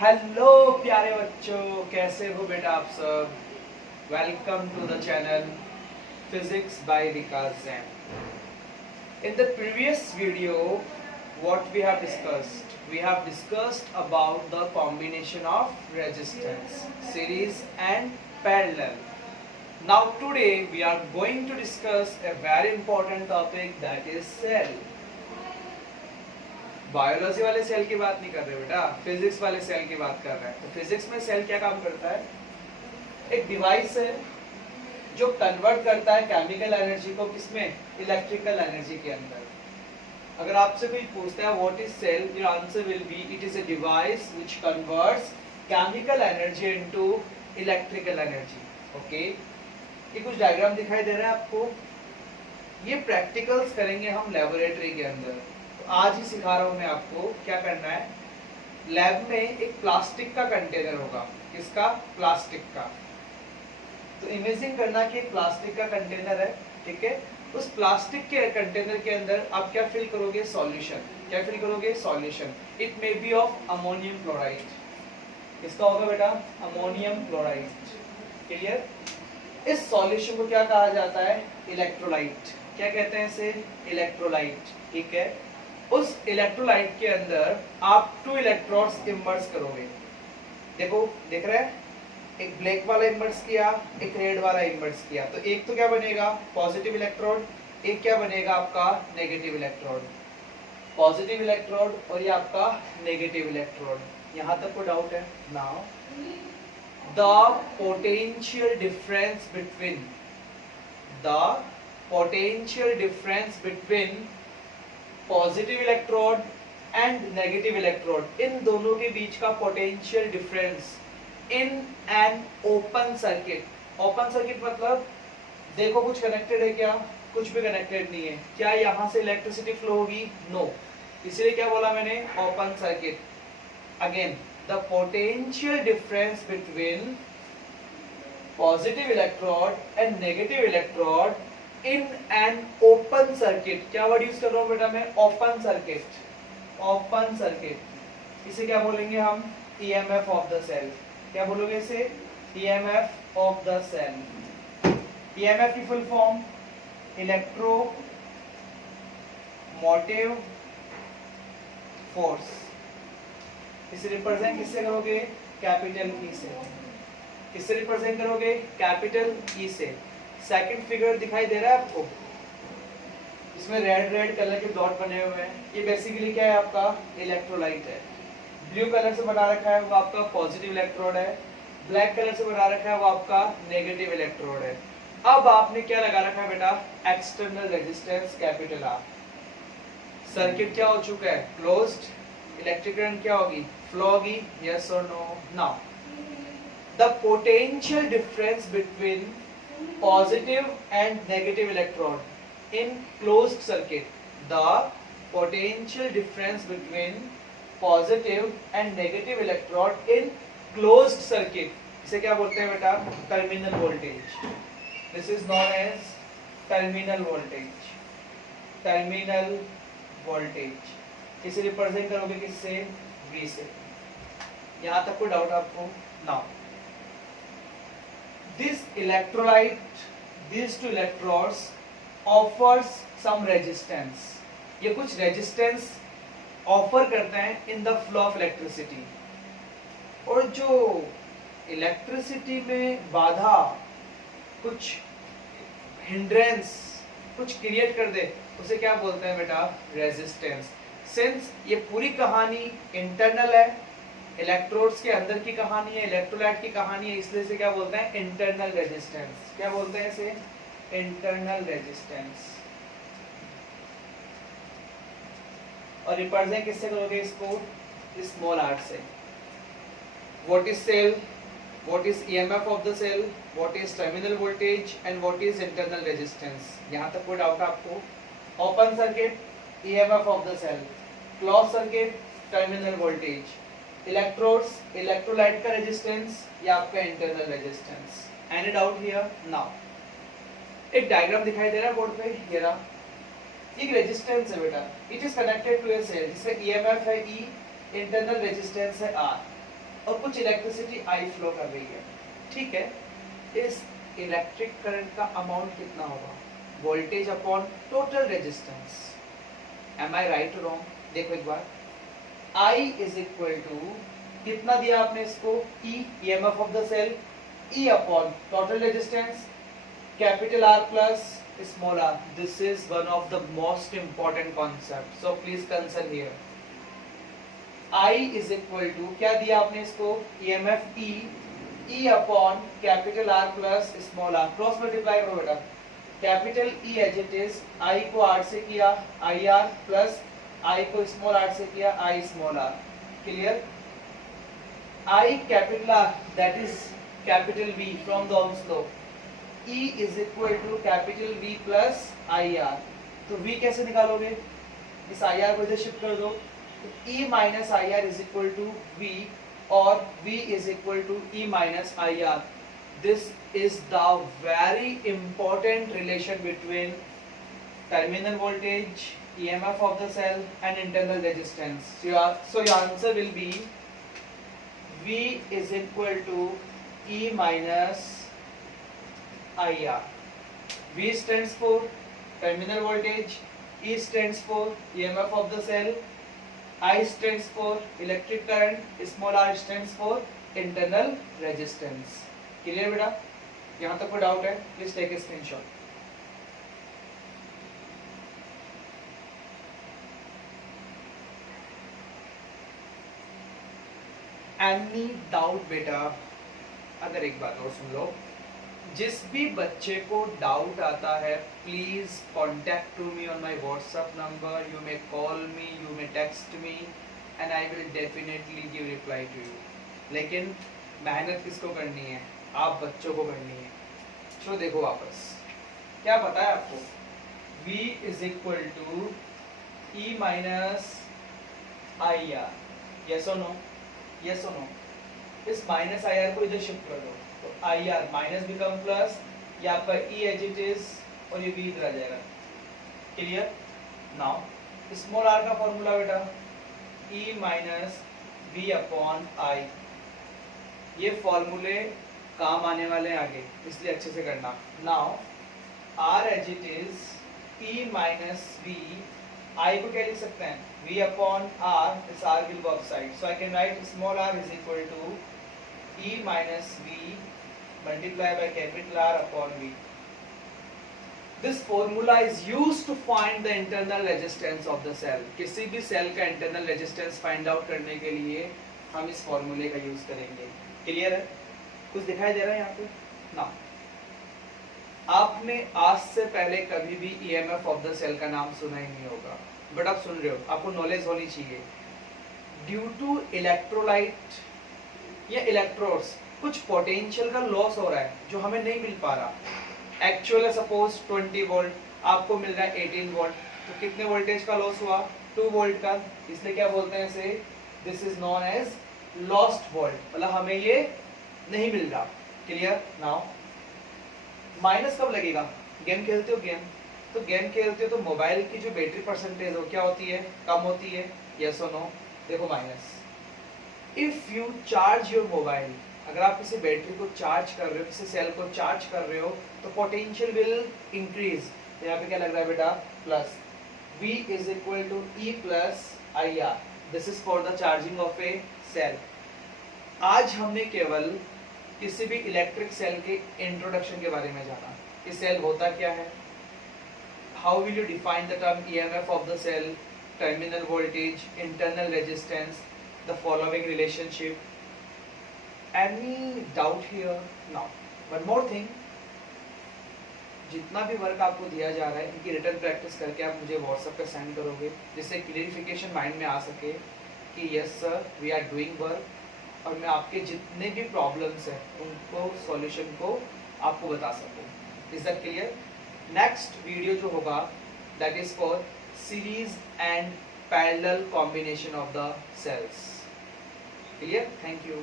Hello प्यारे बच्चों, कैसे हो बेटा आप सब। Welcome to the channel physics by Vikas Jain. In the previous video, what we have discussed about the combination of resistance, series and parallel. Now today we are going to discuss a very important topic, that is cell. Biology वाले cell की बात नहीं कर रहे बेटा, physics वाले cell की बात कर रहे हैं। तो फिजिक्स में सेल क्या काम करता है? एक डिवाइस है जो कन्वर्ट करता है केमिकल एनर्जी को किसमें? इलेक्ट्रिकल एनर्जी के अंदर। अगर आपसे कोई पूछता है what is cell, your answer will be it is a device which converts chemical energy into electrical energy. Okay, ये कुछ डायग्राम दिखाई दे रहा है आपको। ये प्रैक्टिकल्स करेंगे हम लेबोरेटरी के अंदर। आज ही सिखा रहा हूं मैं आपको क्या करना है। लैब में एक प्लास्टिक का कंटेनर होगा। किसका? प्लास्टिक का। तो इमेजिन करना कि एक प्लास्टिक का कंटेनर है, ठीक है। उस प्लास्टिक के कंटेनर के अंदर आप क्या फिल करोगे? सॉल्यूशन। क्या फिल करोगे? Solution. It may be of ammonium chloride. किसका होगा बेटा? Ammonium chloride. क्लियर? इस सॉल्यूशन को क्या कहा जाता है? इलेक्ट्रोलाइट। क्या कहते हैं इसे? इलेक्ट्रोलाइट। ठीक है। उस इलेक्ट्रोलाइट के अंदर आप 2 इलेक्ट्रोड्स इमर्स करोगे। देखो, देख रहे हैं? एक ब्लैक वाला इमर्स किया, एक रेड वाला इमर्स किया। तो एक तो क्या बनेगा? Positive electrode. एक क्या बनेगा आपका? Negative electrode. पॉजिटिव इलेक्ट्रोड और ये आपका नेगेटिव इलेक्ट्रोड। यहां तक को डाउट है? Now the potential difference between positive electrode and negative electrode, इन दोनों के बीच का potential difference in an open circuit. Open circuit मतलब देखो कुछ कनेक्टेड है क्या? कुछ भी कनेक्टेड नहीं है। क्या यहां से इलेक्ट्रिसिटी फ्लो होगी? नो। इसलिए क्या बोला मैंने? Open circuit. Again, the potential difference between positive electrode and negative electrode in an open circuit. क्या वर्ड यूज कर रहा हूं बेटा मैं? Open circuit. Open circuit. इसे क्या बोलेंगे हम? EMF of the cell. क्या बोलोगे इसे? EMF of the cell. EMF की full form electro motive force. इसे रिप्रेजेंट किससे करोगे? कैपिटल ई से। किससे रिप्रेजेंट करोगे? कैपिटल ई से। सेकंड फिगर दिखाई दे रहा है आपको? इसमें रेड रेड कलर के डॉट बने हुए हैं। ये बेसिकली क्या है? आपका इलेक्ट्रोलाइट है। ब्लू कलर से बना रखा है वो आपका पॉजिटिव इलेक्ट्रोड है। ब्लैक कलर से बना रखा है वो आपका नेगेटिव इलेक्ट्रोड है। अब आपने क्या लगा रखा है बेटा? External resistance capital R. Circuit क्या हो चुका है? क्लोज्ड। इलेक्ट्रिक करंट क्या होगी? फ्लो होगी। यस और no? Now the potential difference between positive and negative electrode in closed circuit. The potential difference between positive and negative electrode in closed circuit. इसे क्या बोलते हैं बेटा? Terminal voltage. This is known as terminal voltage. Terminal voltage इसे represent करोगे किससे? V से। यहां तक कोई डाउट आपको? Now this electrolyte, these 2 electrodes offers some resistance. ये कुछ रेजिस्टेंस ऑफर करते हैं in the flow of electricity. और जो इलेक्ट्रिसिटी में बाधा, कुछ हिंड्रेंस, कुछ क्रिएट कर दे, उसे क्या बोलते हैं बेटा? रेजिस्टेंस। सिंस ये पूरी कहानी इंटरनल है, इलेक्ट्रोड्स के अंदर की कहानी है, इलेक्ट्रोलाइट की कहानी है, इसलिए इसे क्या बोलते हैं? Internal resistance. क्या बोलते हैं इसे? Internal resistance. और रिप्रेजेंट किससे करोगे इसको? स्मॉल आर से। What is cell? What is EMF of the cell? What is terminal voltage and what is internal resistance? यहां तक कोई डाउट आपको? Open circuit EMF of the cell, close circuit terminal voltage, electrodes electrolyte का resistance या आपका internal resistance. Any doubt here? Now एक diagram दिखाई दे रहा है बोर्ड पे, ये रहा। एक रेजिस्टेंस है बेटा, it is connected to a cell जिसमें ईएमएफ है ई, इंटरनल रेजिस्टेंस है आर। और कुछ इलेक्ट्रिसिटी आई फ्लो कर रही है, ठीक है। इस इलेक्ट्रिक करंट का अमाउंट कितना होगा? Voltage upon total resistance. Am I right wrong? देखो एक बार, I इज इक्वल टू कितना दिया आपने इसको? E, EMF of the cell, E upon total resistance, capital R plus small r. This is one of the most important concept, so please consider here. I is equal to क्या दिया आपने इसको? EMF E, E upon capital R plus small r. Cross multiply करो बेटा, capital E as it is, I को R से किया IR plus I को स्मॉल r से किया I small r. Clear? I capital R that is capital V from the Ohm's law. E is equal to capital V plus IR. तो V कैसे निकालोगे? इस IR को इधर शिफ्ट कर दो, तो E minus IR is equal to V और V is equal to E minus IR. This is the very important relation between terminal voltage, EMF of the cell and internal resistance. So your answer will be V is equal to E minus IR. V stands for terminal voltage, E stands for EMF of the cell, I stands for electric current, small r stands for internal resistance. Clear बेटा? यहाँ तक कोई doubt है? Please take a screenshot. Any doubt बेटा? अगर एक बात और सुन लो, जिस भी बच्चे को डाउट आता है please contact to me on my WhatsApp number. You may call me, you may text me and I will definitely give reply to you. लेकिन मेहनत किसको करनी है? आप बच्चों को करनी है. चलो देखो वापस, क्या पता है आपको? V is equal to E minus IR. Yes और नो? यस और नो? इस माइनस IR को इधर शिफ्ट कर दो, तो IR माइनस बिकम प्लस, ये आपका E एज इट इज और ये V इधर आ जाएगा. क्लियर? नाउ स्मॉल r का फॉर्मूला बेटा E minus V upon I. ये फॉर्मूले काम आने वाले हैं आगे, इसलिए अच्छे से करना. Now R as it is E minus V, I को क्या लिख सकते हैं? V अपॉन R, इस R will go upside, so I can write small r is equal to E minus V multiply by capital R upon V. This formula is used to find the internal resistance of the cell. किसी भी cell का internal resistance find out करने के लिए हम इस फॉर्मूले का यूज करेंगे. क्लियर है? कुछ दिखाई दे रहा है यहाँ पे ना? आपने आज से पहले कभी भी EMF ऑफ द सेल का नाम सुना ही नहीं होगा, बट आप सुन रहे हो, आपको नॉलेज होनी चाहिए. ड्यू टू इलेक्ट्रोलाइट या इलेक्ट्रोड्स कुछ पोटेंशियल का लॉस हो रहा है जो हमें नहीं मिल पा रहा. एक्चुअल सपोज 20 वोल्ट, आपको मिल रहा है 18 वोल्ट, तो कितने वोल्टेज का लॉस हुआ? 2 वोल्ट का. इसलिए क्या बोलते हैं इसे? This is known as lost volt, मतलब हमें ये नहीं मिल रहा. क्लियर? नाउ माइनस कब लगेगा? गेम खेलते हो गेम, तो गेम खेलते हो तो मोबाइल की जो बैटरी परसेंटेज हो क्या होती है? कम होती है. यस और नो? देखो minus. If you charge your mobile, अगर आप किसी बैटरी को चार्ज कर रहे हो, किसी सेल को चार्ज कर रहे हो, तो पोटेंशियल विल इंक्रीज. तो यहाँ पे क्या लग रहा है बेटा? Plus. V is equal to E plus IR. This is for the charging of a cell. आज हमने केवल किसी भी इलेक्ट्रिक सेल के इंट्रोडक्शन के बारे में जाना कि सेल होता क्या है, how will you define the term EMF of the cell, terminal voltage, internal resistance, the following relationship. Any doubt here? Now one more thing, जितना भी वर्क आपको दिया जा रहा है इनकी रिटर्न प्रैक्टिस करके आप मुझे व्हाट्सएप पे सेंड करोगे, जिससे क्लियरिफिकेशन माइंड में आ सके कि yes sir we are doing work, और मैं आपके जितने भी प्रॉब्लम्स हैं उनको सॉल्यूशन को आपको बता सकूं. Is that clear? Next video जो होगा that is for series and parallel combination of the cells. Clear? Thank you.